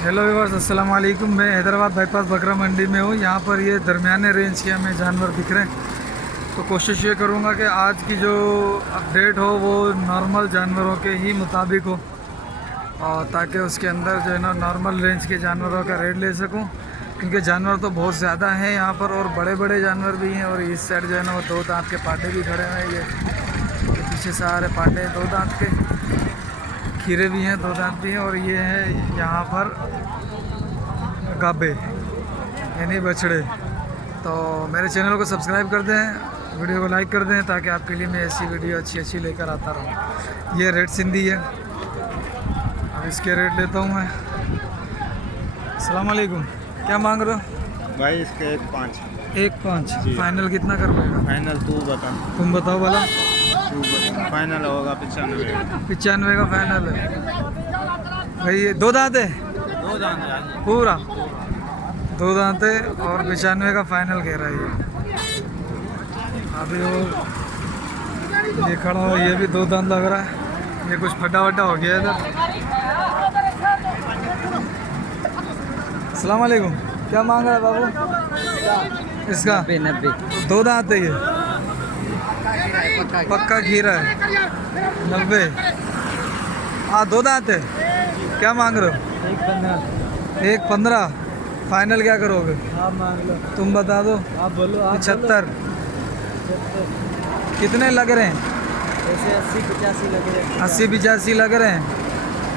Hello viewers, अस्सलाम वालेकुम। मैं हैदराबाद बाईपास बकरा मंडी में हूँ। यहाँ पर ये दरमियाने रेंज के हमें जानवर दिख रहे हैं, तो कोशिश ये करूँगा कि आज की जो अपडेट हो वो नॉर्मल जानवरों के ही मुताबिक हो, और ताकि उसके अंदर जो है ना नॉर्मल रेंज के जानवरों का रेट ले सकूँ, क्योंकि जानवर तो बहुत ज़्यादा हैं यहाँ पर और बड़े बड़े जानवर भी हैं। और इस साइड जो है ना वो दो दांत के पाटे भी खड़े हैं। ये पीछे सारे पाटे दो दांत के, खीरे भी हैं, दो दांत भी हैं। और ये है यहाँ पर गाबे यानी बछड़े। तो मेरे चैनल को सब्सक्राइब कर दें, वीडियो को लाइक कर दें, ताकि आपके लिए मैं ऐसी वीडियो अच्छी लेकर आता रहूँ। ये रेड सिंधी है, अब इसके रेट लेता हूँ मैं। अस्सलाम वालेकुम। क्या मांग रहे हो भाई? इसके 1.5। 1.5 फाइनल कितना कर पाएगा? फाइनल तू बता। तुम बताओ भला। तू बता। फाइनल होगा 95। 95 का फाइनल है भाई। ये दो दांत है? दो दांत पूरा दो दांत है और 95 का फाइनल कह रहा है ये। अभी वो ये खड़ा हो, ये भी दो दांत लग रहा है। ये कुछ फटा वटा हो गया इधर। अस्सलाम वालेकुम। क्या मांग रहा है बाबू इसका? 90। दो दांत है ये, पक्का खीरा है। 90। हाँ, दो दांत है। क्या मांग रहे हो? 1.15। फाइनल क्या करोगे? आप मांग लो, तुम बता दो। आप बोलो। 75। कितने लग रहे हैं? ऐसे 80-85 लग रहे हैं। 80-85 लग रहे हैं।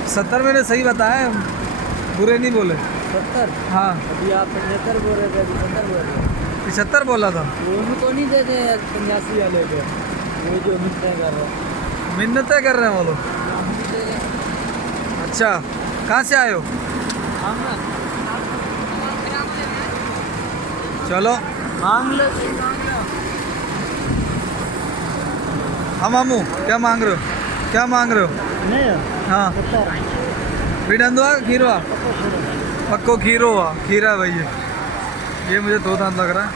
70 मैंने सही बताया, बुरे नहीं बोले। 70? हाँ, अभी आप 75 बोल रहे थे, अभी 70 बोल रहे हैं। 75 बोला था। वो तो नहीं देते 85 वाले को, वो जो मिलते कर रहे हैं। मिन्नतें कर रहे हैं वो लोग। अच्छा, कहाँ से आए हो? चलो मांग लो। हम मामू क्या मांग रहे हो? क्या मांग रहे हो? नहीं, हाँ, बिडंदुआ खीरवा पक्को खीरो हुआ खीरा भाई। ये मुझे दो दांत लग रहा है।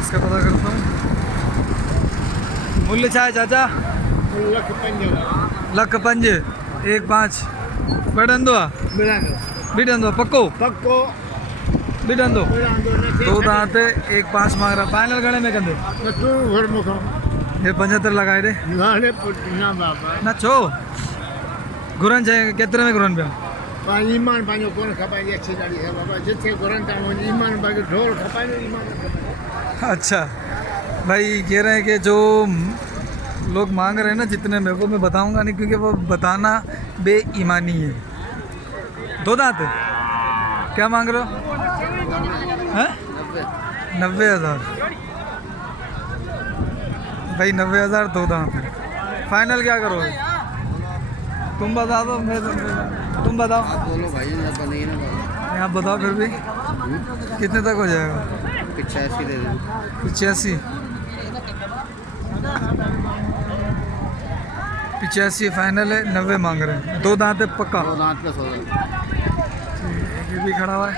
इसका पता करता हूँ। मूल्य चाहे चाचा? 1.5 1.5 बिडंदुआ बिडंदुआ पक्को पक्को बिडंदो। दो दांत 1.5 मांग रहा। फाइनल गणे में कंदे ये 75 लगाए रे ना छो घुरन चाहिए। केतरे में घुरन पे? ईमान पंहिंजो कोन खपाइंदी अच्छी ॾाढी है बाबा। जिथे घुरनि था वञी ईमान बाक़ी ढोल खपाइंदो ईमान। अच्छा भाई, कह रहे हैं कि जो लोग मांग रहे हैं ना जितने में, वो मैं बताऊंगा नहीं, क्योंकि वो बताना बेईमानी है। दो दांत क्या मांग रहे हो? हैं? 90,000 भाई। 90,000 दो दांत। फाइनल क्या करोगे? तुम बता दो। तुम बताओ। बोलो भाई, आप बताओ फिर भी कितने तक हो जाएगा? 85 दे दो। 85 85 फाइनल है। 90 मांग रहे हैं। दो दांत है पक्का। दो दांत का 100। ये भी खड़ा हुआ है।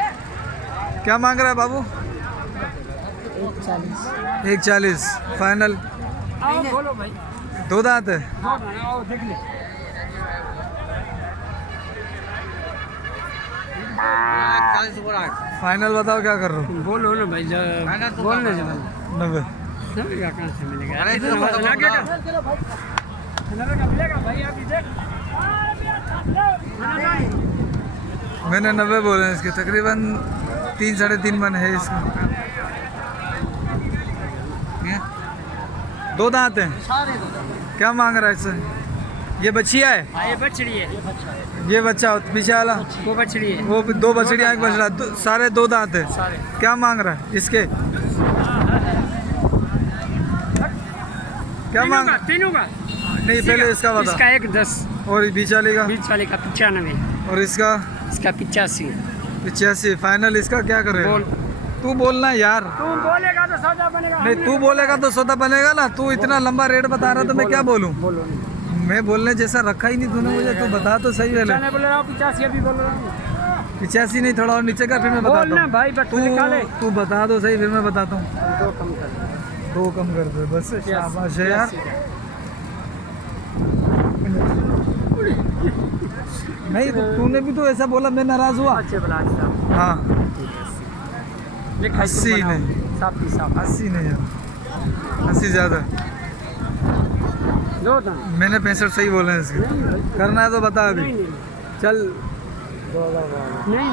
क्या मांग रहा है बाबू? 1.40 फाइनल। बोलो भाई। दो दांत है। फाइनल बताओ क्या कर रहे हो? बोलो ना भाई, बोलने से 90। कहाँ से मिलेगा? मैंने 90 बोले हैं इसके। तकरीबन 3-3.5 मन है इसका। दो दांत हैं। क्या मांग रहा है इससे? ये बच्चिया है? ये बछड़ी है। ये बच्चा पीछे वाला वो बछड़ी है। वो दो बछड़ियाँ एक बछड़ा, सारे दो दांत है। सारे। क्या मांग रहा है इसके? क्या मांग? तीनों का नहीं, पहले इसका बता। इसका 1.10। और बीच वाले का? बीच वाले का 95। और इसका? इसका 85। 85 फाइनल। इसका क्या कर रहे हो? बोल। तू बोलना यार। तुम बोलेगा तो सौदा बनेगा। नहीं, तू बोलेगा तो सौदा बनेगा ना। तू इतना लंबा रेट बता रहा तो मैं क्या बोलूं? बोलो। मैं बोलने जैसा रखा ही नहीं तूने मुझे। तो बता तो सही पहले। मैं बोल रहा हूँ 85 अभी बोल रहा हूँ। 85 नहीं, थोड़ा और नीचे का, फिर मैं बताता बोलना हूँ। भाई, बट निकाले। तू बता दो सही, फिर मैं बताता हूँ। दो कम कर। 2 कम कर दो बस। शाबाश है यार। नहीं तो तूने भी तो ऐसा बोला, मैं नाराज हुआ। अच्छे बला अच्छा हाँ लिखा 80 नहीं, साफ की साफ 80 नहीं यार, 80 ज़्यादा। दो ना मैंने 65 सही बोले हैं इसके। करना है तो बता अभी। नहीं चल नहीं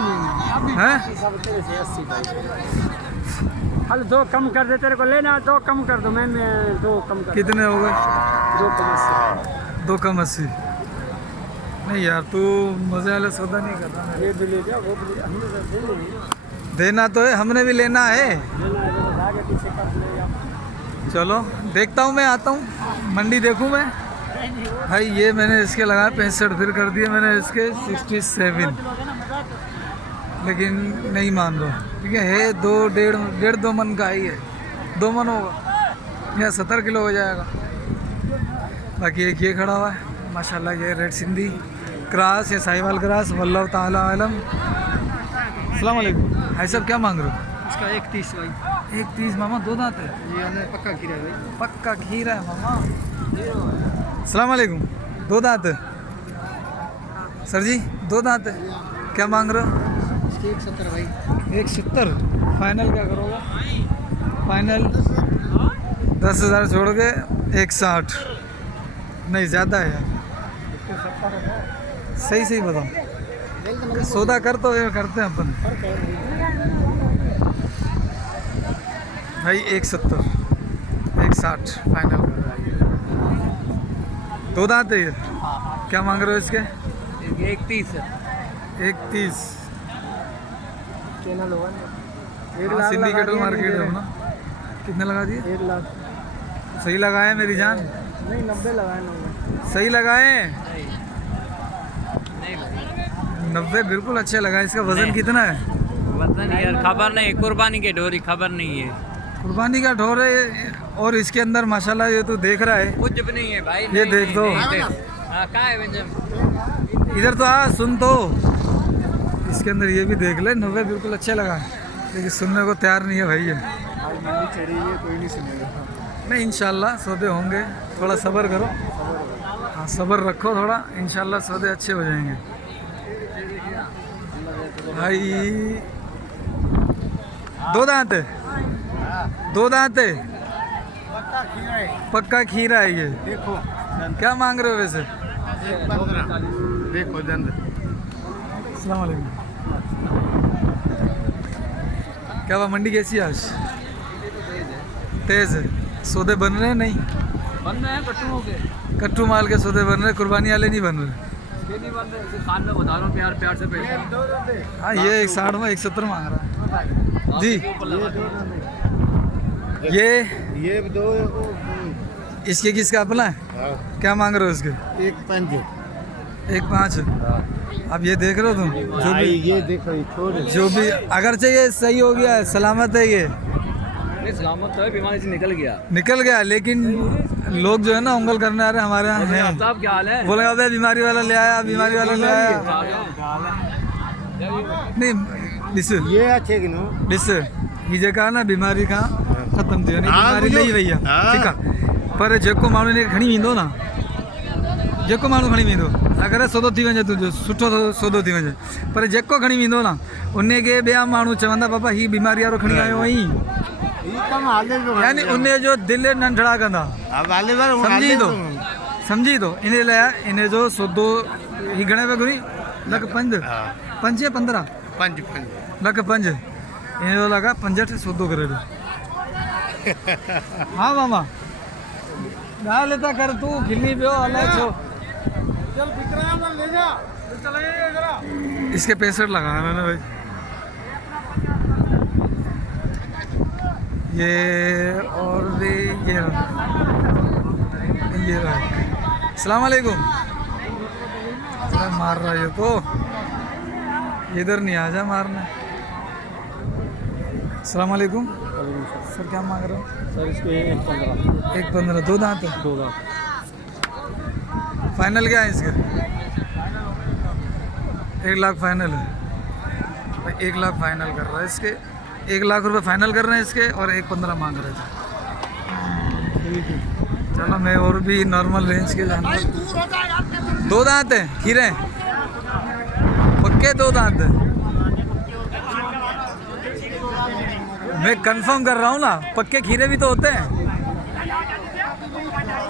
हैं? सब तेरे से 80 भाई। हल 2 कम कर दे, तेरे को लेना 2 कम कर दो, मैं 2 कम कर कितने हो गए? 2 कम 80 2 कम 80। नहीं यार तू मज़े वाला सौदा नहीं कर रहा। ये भी ले जाओ, वो भी ले, हमने तो देना ही देना तो है, हमने भी लेना है। लेना है तो बस आगे पीछे कर ले या चलो देखता हूँ, मैं आता हूँ मंडी देखूँ मैं। भाई ये मैंने इसके लगाया 65, फिर कर दिए मैंने इसके 67, लेकिन नहीं मान लो। ठीक है 2 मन का ही है, 2 मन होगा या 70 किलो हो जाएगा। बाकी एक ये खड़ा हुआ है माशाल्लाह, ये रेड सिंधी क्रास या साहिवाल क्रास, वल्लभ ताला आलम। अस्सलाम वालेकुम भाई साहब, क्या मांग रहे हो? इसका 130 भाई। 130 मामा, 2 दांत है? ये हमें पक्का खीरा भाई। पक्का खीरा है मामा। अस्सलाम वालेकुम, 2 दांत है सर जी, 2 दांत है। क्या मांग रहे हो? इसके 170 भाई। 170 फाइनल क्या करोगे? फाइनल 10,000 छोड़ के 160। नहीं ज़्यादा है यार, सही बताओ। सौदा कर तो ये करते हैं अपन भाई। 170 160 फाइनल कर रहा है। 2 दांत है ये। क्या मांग रहे हो इसके? 130 130। चैनल होगा ना। हाँ, सिंडिकेटल मार्केट है ना। कितने लगा दिए? 1 लाख सही लगाए मेरी जान, नहीं 90 लगाए 90 सही लगाए। नहीं 90 बिल्कुल अच्छे लगाए। इसका वजन कितना है? वजन यार खबर नहीं, कुर्बानी के ढोरी खबर नहीं है। कुर्बानी का ढोर है। और इसके अंदर माशाल्लाह ये तो देख रहा है, कुछ भी नहीं है भाई। ये देख दो। कहाँ है व्यंजन? इधर तो आ सुन तो, इसके अंदर ये भी देख ले। 90 बिल्कुल अच्छे लगा, लेकिन सुनने को तैयार नहीं है भाई ये। कोई नहीं सुनेगा। नहीं इंशाल्लाह सौदे होंगे, थोड़ा सब्र करो। हाँ सब्र रखो थोड़ा, इंशाल्लाह सौदे अच्छे हो जाएंगे भाई। 2 दांत है, 2 दांत है, पक्का खीरा है ये। देखो क्या मांग रहे हो वैसे? 15 देखो दंद। अस्सलाम वालेकुम। क्या हुआ, मंडी कैसी है आज? तेज है। सौदे बन रहे हैं? नहीं बन रहे हैं कट्टुओं के। कट्टू माल के सौदे बन रहे, कुर्बानी वाले नहीं बन रहे। ये नहीं बन रहे, खान में बता रहा हूँ प्यार से पैसे। हाँ ये 160 में 170 मांग रहा है जी। ये दो इसके किसका अपना है? क्या मांग रहे हो इसके? 1.5 अब ये देख रहे हो तुम, जो भी ये देखो ये छोड़ जो भी अगर चाहिए सही हो गया है, सलामत है ये, नहीं सलामत तो है, बीमारी से निकल गया। लेकिन लोग जो है ना उंगल करने आ रहे हैं हमारे यहाँ हैं। साहब क्या हाल है? बोले अबे बीमारी वाला ले आया, बीमारी वाला ले आया। नहीं ये अच्छे कि नो ये कहा ना बीमारी का खत्म थी, बीमारी नहीं भैया ठीक है। पर जेको माण्हू ने खणी वेंदो न, जेको माण्हू खणी वेंदो, अगरि सौदो थी वञे तुंहिंजो सुठो सौदो थी वञे, पर जेको खणी वेंदो न उन खे ॿिया माण्हू चवंदा बाबा हीअ बीमारी वारो खणी आयो आहीं, यानी उन जो दिलि नंढड़ा कंदा। सम्झी थो इन लाइ इन जो सौदो हीअ घणे रुपए घुरी? ₹5 या 15? 5 ₹5 इन जो लॻा 65 सौदो करे ॾियो। हाँ मामा ॻाल्हि था कर, तूं खिली पियो अलाए छो। इसके 65 लगाया मैंने भाई। ये और भी ये रहा। अस्सलाम वालेकुम। अरे मार रहा है तो इधर नहीं आ जा मारना। अस्सलाम वालेकुम सर, क्या मांग रहे हो? सर इसको 1.15 1.15 2 दांत है? 2 लाख फाइनल क्या है इसके? 1 लाख फाइनल है भाई, 1 लाख फाइनल कर रहा है इसके। 1 लाख रुपए फाइनल कर रहे हैं इसके और 1.15 मांग रहे थे। चलो मैं और भी नॉर्मल रेंज के जानवर। 2 दांत है, खीरे पक्के दो दांत है? मैं कंफर्म कर रहा हूँ ना, पक्के खीरे भी तो होते हैं।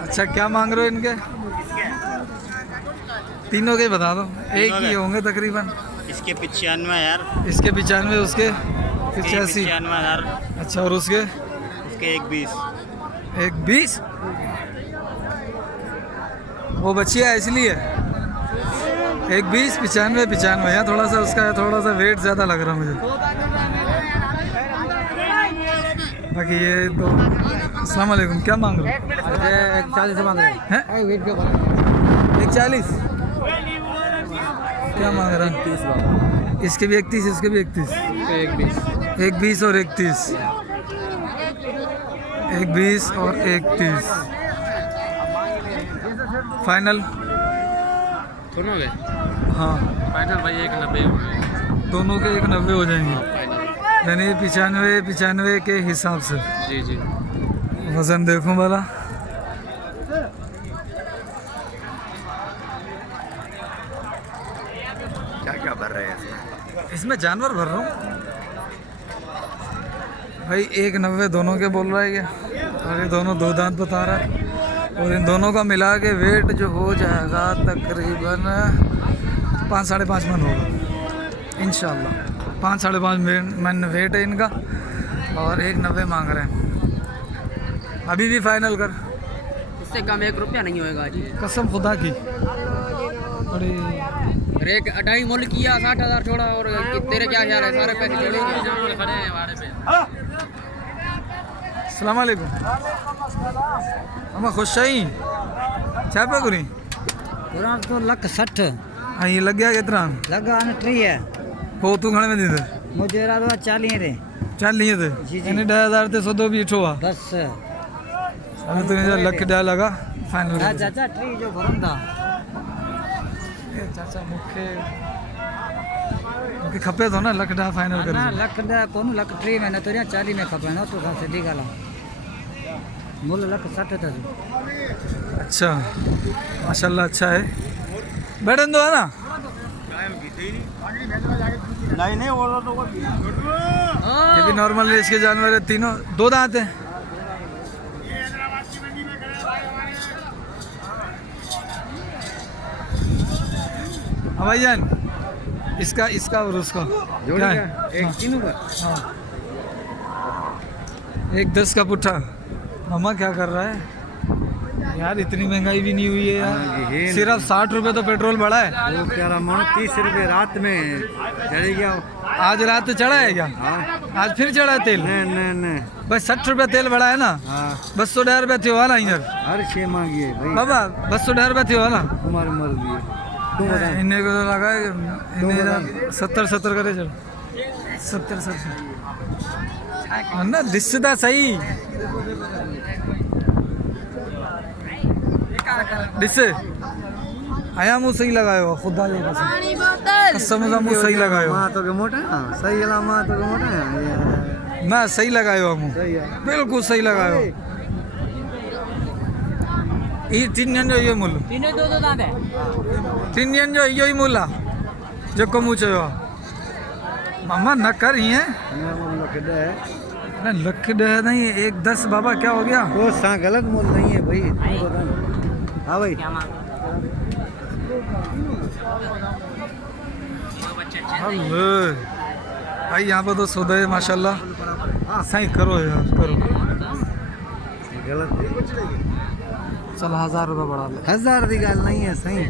अच्छा, क्या मांग रहे हो इनके? तीनों के बता दो, एक ही होंगे तकरीबन। इसके 95 यार, इसके 95, उसके 85। 95,000, अच्छा, और उसके? उसके 120। 120? वो बच्चिया है इसलिए 120, 95, 95। यहाँ थोड़ा सा उसका थोड़ा सा वेट ज़्यादा लग रहा मुझे। बाकी ये तो अस्सलाम वालेकुम, क्या मांग रहे हो? 40 मांग रहे हैं? 140? क्या मांग रहा है? इसके भी 31, इसके भी 31। 120 और 31, 120 और 31 फाइनल। दोनों के हाँ, फाइनल भाई 190 दोनों के 190 हो जाएंगे, यानी 95 के हिसाब से। जी जी। वजन देखो वाला। क्या क्या भर रहे हैं इसमें जानवर भर रहा हूँ भाई। 190 दोनों के बोल रहा है क्या? और ये दोनों दो दांत बता रहा है, और इन दोनों का मिला के वेट जो हो जाएगा तकरीबन 5-5.5 मन होगा इंशाल्लाह। 5-5.5 मन वेट है इनका, और 190 मांग रहे हैं। अभी भी फाइनल कर, इससे कम 1 रुपया नहीं होएगा जी। कसम खुदा की। अरे रेट 2.5 मोल किया, 60,000 छोड़ा, और तेरे क्या ख्याल है? सारे पैसे जोड़ेंगे खड़े हैं वाड़े पे। अस्सलाम वालेकुम। हम खुश आई चाय पकड़ी। पूरा तो 160 हाँ, ये लग गया कितना? लगा न ट्री है। वो तू घणे में दे दे। मुझे रात 40 रे चल लिए थे जी, जी। यानी 10,000 ते सौदो भी इठो हुआ। बस। अभी तो लख डा लगा फाइनल। चाचा ट्री जो भरम था चाचा मुखे खपे तो ना लख डा फाइनल कर। ना लख दा कोन लख ट्री में न तो 40 में खपे न तो सीधी गाला मूल 160 था। अच्छा, माशाल्लाह अच्छा है। बैठन दो है ना। नहीं वो तो ये भी नॉर्मल रेस के जानवर है, तीनों दो दांत हैं। हाँ भाईजान, इसका और उसका क्या है? एक तीनों का हाँ, 110 का पुट्ठा। मामा क्या कर रहा है यार? इतनी महंगाई भी नहीं हुई है यार, सिर्फ 60 रुपए तो पेट्रोल बढ़ा है। वो कह रहा मानो 30 रुपये रात में चढ़ गया। आज रात चढ़ा है क्या? आज फिर चढ़ा है तेल? नहीं बस 60 रुपए तेल बढ़ा है ना। बस 110 रुपये थी वाला यार हर छः मांगिए भाई, बाबा, बस 110 रुपये थी वाला। तुम्हारी मर्जी है। इन्हें को तो लगा है इन्हें 70 करे चल 70 ना दिसदा सही दिसे आया मुँह सही लगायो खुदा जो कसम का मुँह सही लगायो माँ तो के मोटा सही है, माँ तो के मोटा है ना, सही लगायो मुँह बिल्कुल सही लगायो। ये 3 जन जो ये मूल तीनों दो दांत है। 3 जन जो यो ही मूला जो कमू चयो मामा न कर ही है ना। लख डे नहीं 110 बाबा क्या हो गया? वो सा गलत मोल नहीं है भाई। हाँ भाई हेलो भाई, यहाँ पर तो सौदा है माशाल्लाह। सही करो यार, करो। गलत है। चल 1000 रुपये बढ़ा ले। 1000 की गल नहीं है, सही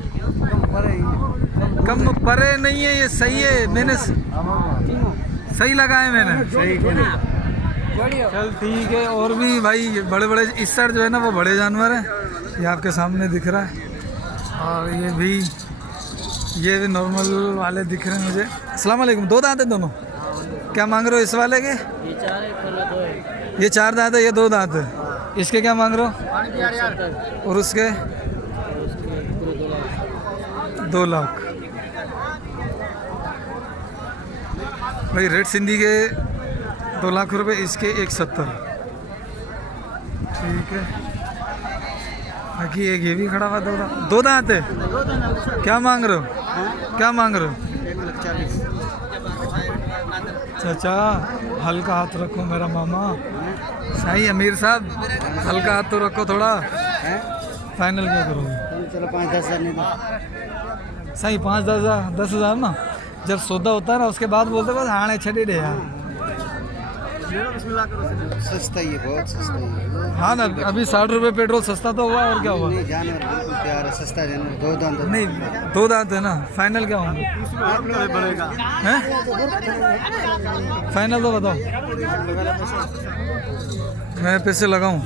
कम परे नहीं है, ये सही है। मैंने सही लगाए मैंने। सही को चल ठीक है। और भी भाई बड़े बड़े इस साइड जो है ना वो बड़े जानवर हैं, ये आपके सामने दिख रहा है। और ये भी नॉर्मल वाले दिख रहे हैं मुझे। अस्सलाम वालेकुम। 2 दांत है दोनों? क्या मांग रहे हो इस वाले के? ये 4 दांत है, ये 2 दांत है। इसके क्या मांग रहे हो? और उसके 2 लाख। भाई रेड सिंधी के 2 लाख रुपए, इसके 170। ठीक है। बाकी एक ये भी खड़ा हुआ 2 दांत है। क्या मांग रहे हो? क्या मांग रहे हो? 1,40,000। चाचा हल्का हाथ रखो मेरा मामा। सही अमीर साहब, हल्का हाथ तो रखो थोड़ा। हैं? फाइनल क्या करोगे? चलो 5-10 हज़ार नहीं दो। सही 5-10 ना, जब सौदा होता है ना उसके बाद बोलते बस हाँ छड़ी दे यार। सस्ता ही है, बहुत सस्ता ही है। हाँ ना, अभी 60 रुपये पेट्रोल सस्ता तो हुआ और क्या हुआ? नहीं, जानवर बिल्कुल प्यारा सस्ता जानवर, 2 दांत है। नहीं 2 दांत है ना, फाइनल क्या होंगे? हैं? फाइनल तो बताओ, मैं पैसे लगाऊं?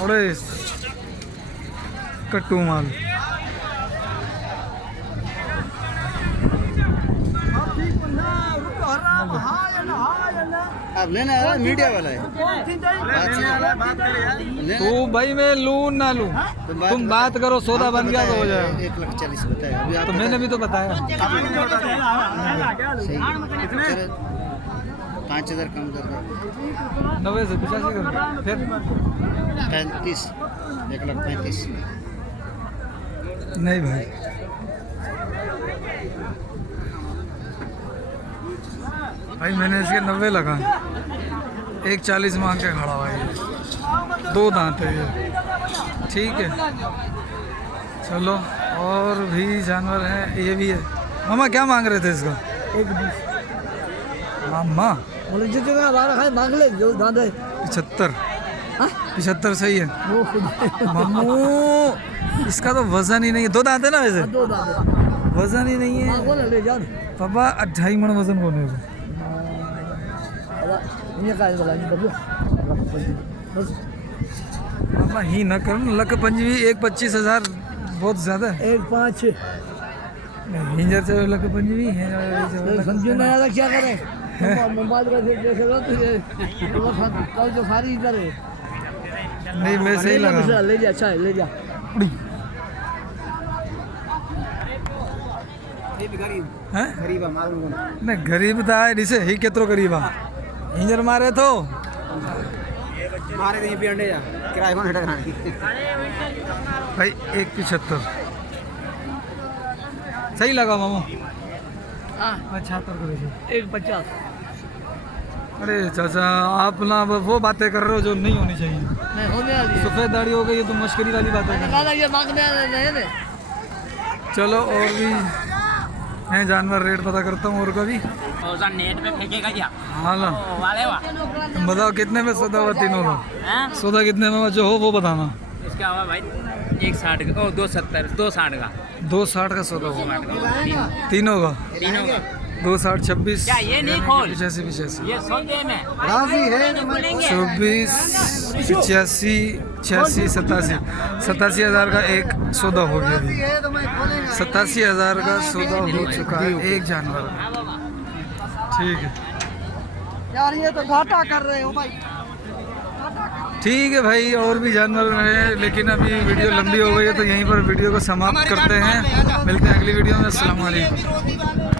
अरे कट्टू माल। आप लेना है, मीडिया वाला है। लेना तो भाई मैं लूं ना लूं, तुम बात करो, सौदा बन गया तो हो जाएगा। 1,40,000 बताया अभी आप। तो मैंने भी तो बताया। सही है। चलो 5,000 कम कर दो। 90 से 85 कर दो। फिर 35, 1,35,000। नहीं भाई, भाई मैंने इसके 90 लगा, 1,40 मांग के खड़ा हुआ है। 2 दांत है ये, ठीक है। चलो और भी जानवर हैं, ये भी है। मामा क्या मांग रहे थे इसका? 1,20,000 मामा बोले जितने हमारा खाए मांग ले, जो दांत है 75। हाँ? 75 सही है वो खुद मामू। इसका तो वजन ही नहीं है, 2 दांत है ना वैसे, 2 दांत है। वजन ही नहीं है। बोले ले जान पापा 2.5 मन वजन कौन है? ये काय बोला नहीं बबलू बस पापा ही न करो, लक पंजवी 1,25,000 बहुत ज़्यादा है। 1,5 हिंजर से लक पंजवी है। समझ में आया क्या करें? मोबाइल का देख लो तो कल जो सारी इधर है। नहीं मैं सही लगा। ले जा, अच्छा है, ले जा। हैं? गरीब मालूम नहीं गरीब था इसे ही केतरो गरीब आ हिंजर मारे तो मारे नहीं पिंडे जा किराए कौन हटा खाने भाई 1,75 सही लगा मामू। हाँ 75 करो। 1,50 अरे चाचा आप ना वो बातें कर रहे हो जो नहीं होनी चाहिए। नहीं होने वाली है। सफ़ेद दाढ़ी हो गई, ये तो मश्करी वाली बातें कर रहे कहा ये मांगने नहीं ने हो। चलो और भी हैं जानवर, रेट पता करता हूँ और कभी। नेट पे फेंकेगा क्या? हाँ ना, वाले वा तुम बताओ कितने में सौदा हुआ तीनों का? हैं? सौदा कितने में जो हो वो बताना। इसका हुआ भाई 160 का, ओ 270 260 का, 2,60 का सौदा हुआ 260 का तीनों का। तीनों का। 2,60 26 क्या ये नहीं खोल? 85 ये सौदे में राजी है तो मैं 24 85 86 87 हज़ार का एक सौदा हो गया। 87,000 का सौदा हो चुका है एक जानवर का। हाँ बाबा। ठीक है, यार ये तो घाटा कर रहे हो भाई। ठीक है भाई, और भी जानवर हैं लेकिन अभी वीडियो लंबी हो गई है तो यहीं पर वीडियो को समाप्त करते हैं। मिलते हैं अगली वीडियो में। अस्सलाम वालेकुम।